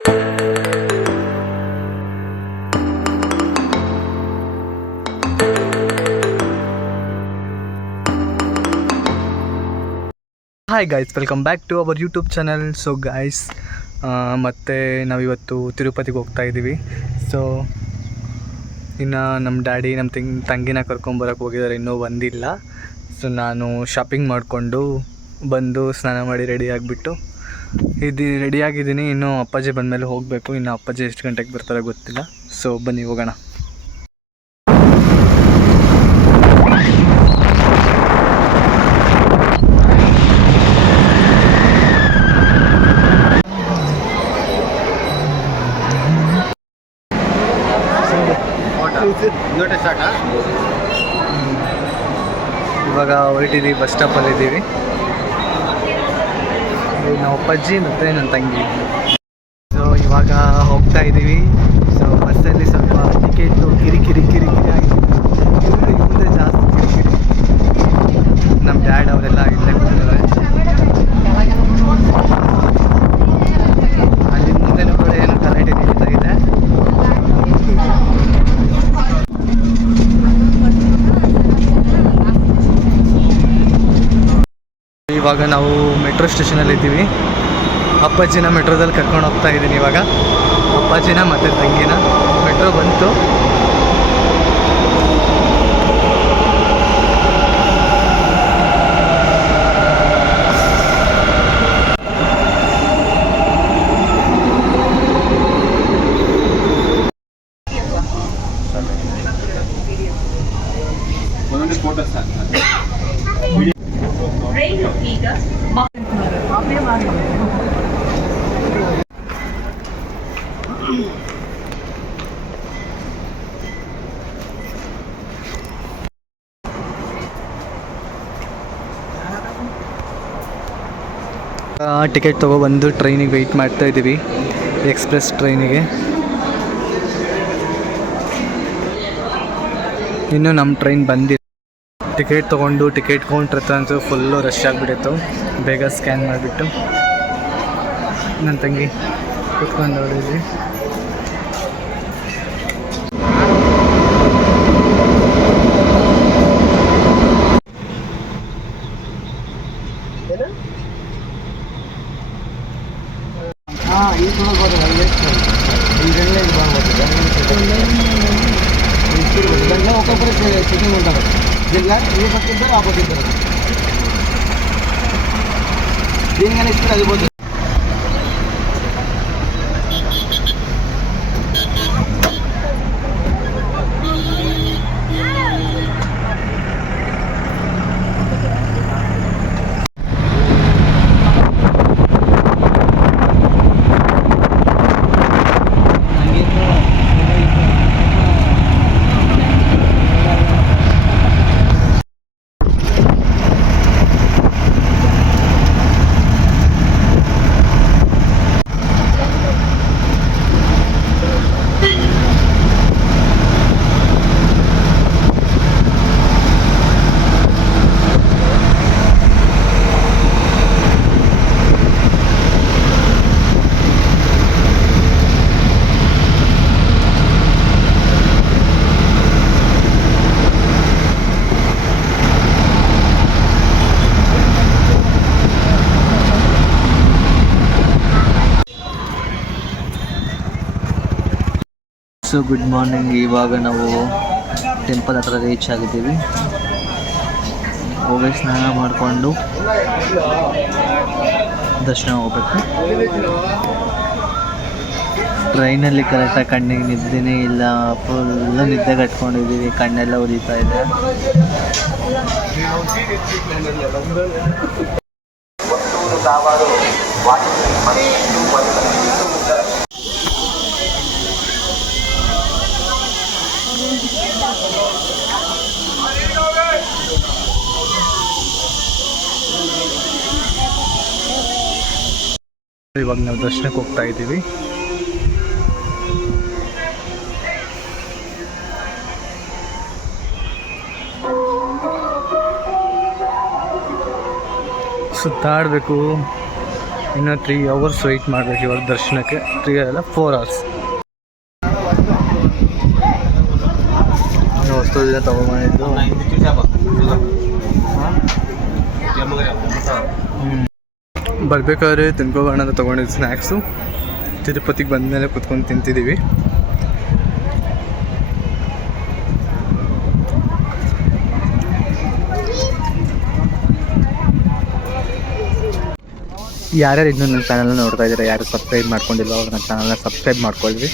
Hi guys welcome back to our YouTube channel so guys ಮತ್ತು ನಾವಿವತ್ತು ತಿರುಪತಿಗೆ ಹೋಗ್ತಾ ಇದ್ದೀವಿ. ಸೊ ಇನ್ನು ನಮ್ಮ ಡ್ಯಾಡಿ ನಮ್ಮ ತಿಂಗ್, ತಂಗಿನ ಕರ್ಕೊಂಬರಕ್ಕೆ ಹೋಗಿದ್ದಾರೆ, ಇನ್ನೂ ಬಂದಿಲ್ಲ. ಸೊ ನಾನು ಶಾಪಿಂಗ್ ಮಾಡಿಕೊಂಡು ಬಂದು ಸ್ನಾನ ಮಾಡಿ ರೆಡಿ ಆಗಿಬಿಟ್ಟು ಇದು ರೆಡಿಯಾಗಿದ್ದೀನಿ ಇನ್ನು ಅಪ್ಪಾಜಿ ಬಂದಮೇಲೆ ಹೋಗಬೇಕು. ಇನ್ನು ಅಪ್ಪಾಜಿ ಎಷ್ಟು ಗಂಟೆಗೆ ಬರ್ತಾರೆ ಗೊತ್ತಿಲ್ಲ. ಸೊ ಬನ್ನಿ, ಹೋಗೋಣ. ಇವಾಗ ಹೊರಟಿದ್ದೀವಿ, ಬಸ್ ಸ್ಟಾಪಲ್ಲಿ ನಾವು ಅಪ್ಪಾಜಿ ಮತ್ತು ನನ್ನ ತಂಗಿ. ಸೊ ಇವಾಗ ಹೋಗ್ತಾ ಇದ್ದೀವಿ ಸೊ ಬಸ್ಸಲ್ಲಿ ಸ್ವಲ್ಪ ಟಿಕೆಟು ಕಿರಿಕಿರಿ ಕಿರಿಕಿರಿ ಆಗಿದೆ. ಇವರು ಮುಂದೆ ಜಾಸ್ತಿ ಕಿರಿಕಿರಿ. ನಮ್ಮ ಡ್ಯಾಡ್ ಅವರೆಲ್ಲ ಇಲ್ಲೇ ಕೂತಿದ್ದಾರೆ. ಅಲ್ಲಿ ಮುಂದೆನೂ ಕೂಡ ಏನು ಗಲಾಟೆ ನಡೀತಾ ಇದೆ. ಇವಾಗ ನಾವು ಮೆಟ್ರೋ ಸ್ಟೇಷನಲ್ಲಿ ಇದ್ದೀವಿ. ಅಪ್ಪಾಜಿನ ಮೆಟ್ರೋದಲ್ಲಿ ಕರ್ಕೊಂಡು ಹೋಗ್ತಾ ಇದ್ದೀನಿ ಇವಾಗ. ಅಪ್ಪಾಜಿನ ಮತ್ತು ತಂಗಿನ. ಮೆಟ್ರೋ ಬಂತು. ಈಗ. ಟಿಕೆಟ್ ತೊಗೊಬಂದು ಟ್ರೈನಿಗೆ ವೆಯ್ಟ್ ಮಾಡ್ತಾ ಇದ್ದೀವಿ. ಎಕ್ಸ್ಪ್ರೆಸ್ ಟ್ರೈನಿಗೆ ಇನ್ನು ನಮ್ಮ ಟ್ರೈನ್ ಬಂದಿಲ್ಲ. ಟಿಕೆಟ್ ತೊಗೊಂಡು ಟಿಕೆಟ್ ಅಂತೂ ಫುಲ್ಲು ರಶ್ ಆಗಿಬಿಟ್ಟಿತ್ತು ಬೇಗ ಸ್ಕ್ಯಾನ್ ಮಾಡಿಬಿಟ್ಟು. ನನ್ನ ತಂಗಿ ಕುತ್ಕೊಂಡು ಹೊಡಿದ್ವಿ దీనికని ఈ పక్క ఇద్దరు ఆ ఇస్తారు అది పోతుంది. ಸೊ ಗುಡ್ ಮಾರ್ನಿಂಗ್ ಇವಾಗ ನಾವು ಟೆಂಪಲ್ ಹತ್ರ ರೀಚ್ ಆಗಿದ್ದೀವಿ. ಹೋಗಿ ಸ್ನಾನ ಮಾಡಿಕೊಂಡು ದರ್ಶನ ಹೋಗ್ಬೇಕು. ಟ್ರೈನಲ್ಲಿ ಕರೆಕ್ಟಾಗಿ ಕಣ್ಣಿಗೆ ನಿದ್ದೆನೇ ಇಲ್ಲ. ಫುಲ್ ನಿದ್ದೆ ಕಟ್ಕೊಂಡಿದ್ದೀವಿ. ಕಣ್ಣೆಲ್ಲ ಉರಿತಾ ಇದೆ. ಇವಾಗ ನಾವು ದರ್ಶನಕ್ಕೆ ಹೋಗ್ತಾ ಇದ್ದೀವಿ. ಸುತ್ತಾಡಬೇಕು. ಇನ್ನು ತ್ರೀ ಅವರ್ಸ್ ವೆಯ್ಟ್ ಮಾಡಬೇಕು ಇವಾಗ ದರ್ಶನಕ್ಕೆ. ತ್ರೀ ಅಲ್ಲ ಫೋರ್ ಅವರ್ಸ್ ವಸ್ತು ಇದೆ ತೊಗೊಂಬಂದಿದ್ದು. ಬರ್ಬೇಕಾದ್ರೆ ತಿನ್ಕೋಬೋಣ ಅಂತ ತೊಗೊಂಡಿದ್ದು ಸ್ನ್ಯಾಕ್ಸು ತಿರುಪತಿಗೆ ಬಂದಮೇಲೆ ಕುತ್ಕೊಂಡು ತಿಂತಿದ್ದೀವಿ ಯಾರ್ಯಾರು ಇನ್ನೂ ನನ್ನ ಚಾನಲ್ನ ನೋಡ್ತಾ ಇದ್ದಾರೆ, ಯಾರು ಸಬ್ಸ್ಕ್ರೈಬ್ ಮಾಡ್ಕೊಂಡಿಲ್ಲ ಅವ್ರು ನನ್ನ ಚಾನಲ್ನ ಸಬ್ಸ್ಕ್ರೈಬ್ ಮಾಡ್ಕೊಳ್ರಿ.